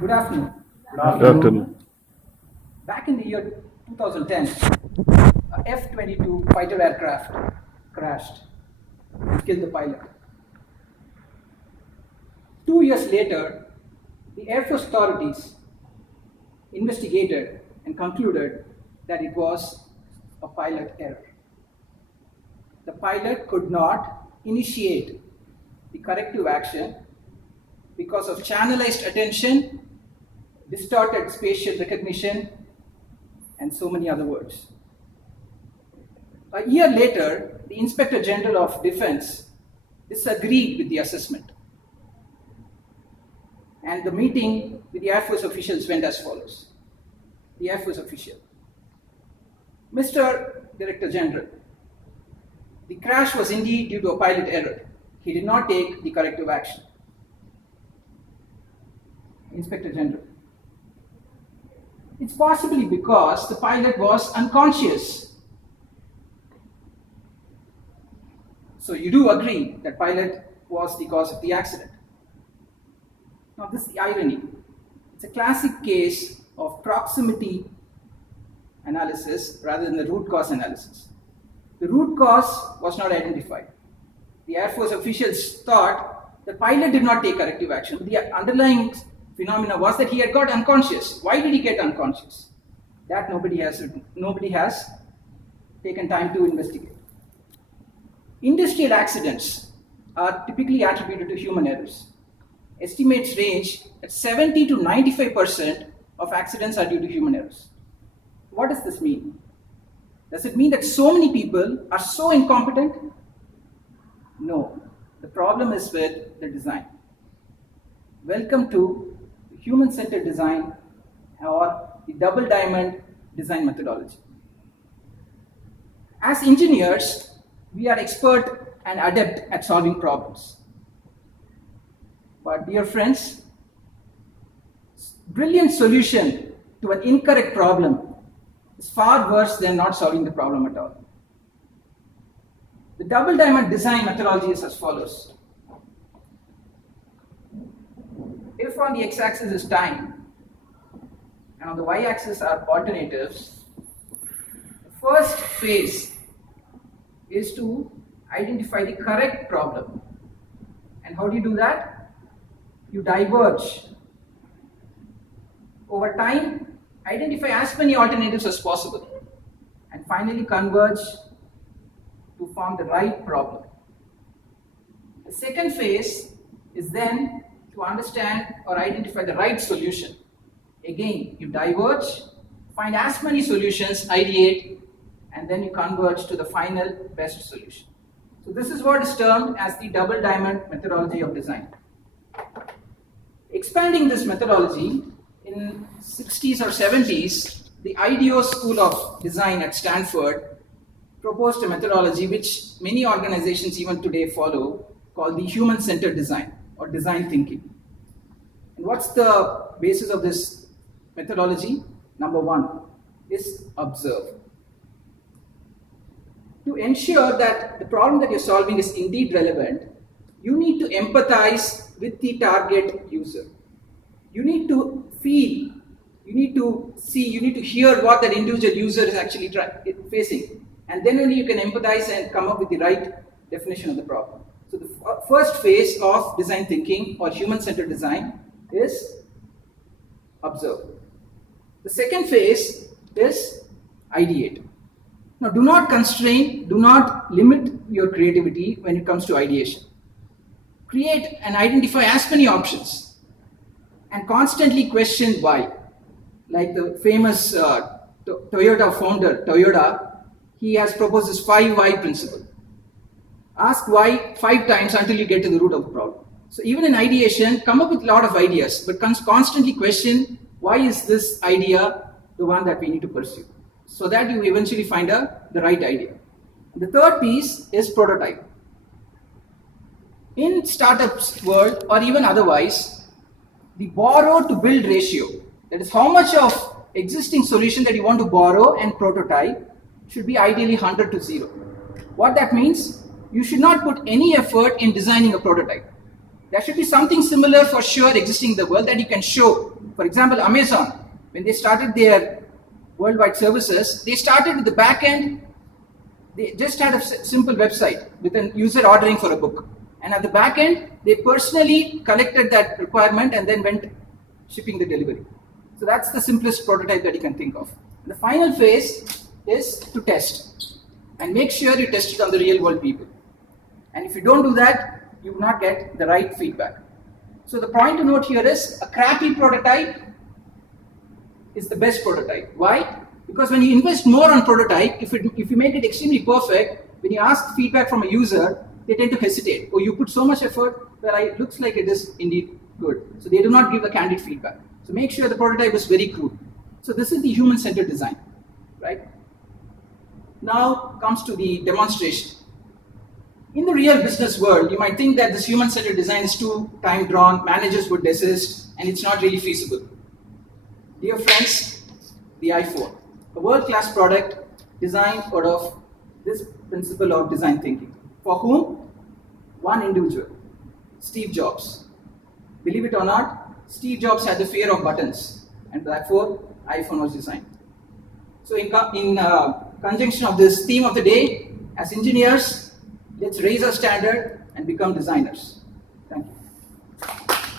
Good afternoon. Good afternoon. Back in the year 2010, a F-22 fighter aircraft crashed and killed the pilot. 2 years later, the Air Force authorities investigated and concluded that it was a pilot error. The pilot could not initiate the corrective action because of channelized attention, distorted spatial recognition, and so many other words. A year later, the Inspector General of Defense disagreed with the assessment. And the meeting with the Air Force officials went as follows. The Air Force official: Mr. Director General, the crash was indeed due to a pilot error. He did not take the corrective action. Inspector General: it's possibly because the pilot was unconscious. So you do agree that pilot was the cause of the accident. Now this is the irony. It's a classic case of proximity analysis rather than the root cause analysis. The root cause was not identified. The Air Force officials thought the pilot did not take corrective action. The underlying phenomena was that he had got unconscious. Why did he get unconscious? That nobody has taken time to investigate. Industrial accidents are typically attributed to human errors. Estimates range at 70 to 95% of accidents are due to human errors. What does this mean? Does it mean that so many people are so incompetent? No. The problem is with the design. Welcome to human-centered design, or the double diamond design methodology. As engineers, we are expert and adept at solving problems. But dear friends, brilliant solution to an incorrect problem is far worse than not solving the problem at all. The double diamond design methodology is as follows. If on the x-axis is time and on the y-axis are alternatives, the first phase is to identify the correct problem. And how do you do that? You diverge. Over time, identify as many alternatives as possible and finally converge to form the right problem. The second phase is then to understand or identify the right solution. Again, you diverge, find as many solutions, ideate, and then you converge to the final best solution. So this is what is termed as the double diamond methodology of design. Expanding this methodology, in 60s or 70s, the IDEO School of Design at Stanford proposed a methodology which many organizations even today follow, called the human-centered design or design thinking. And what's the basis of this methodology? Number one is observe. To ensure that the problem that you're solving is indeed relevant, you need to empathize with the target user. You need to feel, you need to see, you need to hear what that individual user is actually facing. And then only you can empathize and come up with the right definition of the problem. So the first phase of design thinking or human-centered design is observe. The second phase is ideate. Now do not constrain, do not limit your creativity when it comes to ideation. Create and identify as many options and constantly question why. Like the famous Toyota founder, Toyoda, he has proposed this 5 why principle. Ask why 5 times until you get to the root of the problem. So even in ideation, come up with a lot of ideas, but constantly question why is this idea the one that we need to pursue, so that you eventually find the right idea. The third piece is prototype. In startups world or even otherwise, the borrow to build ratio, that is how much of existing solution that you want to borrow and prototype, should be ideally 100 to 0. What that means? You should not put any effort in designing a prototype. There should be something similar for sure existing in the world that you can show. For example, Amazon, when they started their worldwide services, they started with the back end. They just had a simple website with a user ordering for a book. And at the back end, they personally collected that requirement and then went shipping the delivery. So that's the simplest prototype that you can think of. The final phase is to test. And make sure you test it on the real world people. And if you don't do that, you will not get the right feedback. So the point to note here is a crappy prototype is the best prototype. Why? Because when you invest more on prototype, if you make it extremely perfect, when you ask feedback from a user, they tend to hesitate. Oh, you put so much effort, well, it looks like it is indeed good. So they do not give a candid feedback. So make sure the prototype is very crude. So this is the human-centered design, right? Now comes to the demonstration. In the real business world, you might think that this human-centered design is too time-drawn, managers would desist, and it's not really feasible. Dear friends, the iPhone, a world-class product designed out of this principle of design thinking. For whom? One individual, Steve Jobs. Believe it or not, Steve Jobs had the fear of buttons, and therefore iPhone was designed. So in conjunction of this theme of the day, as engineers, let's raise our standard and become designers. Thank you.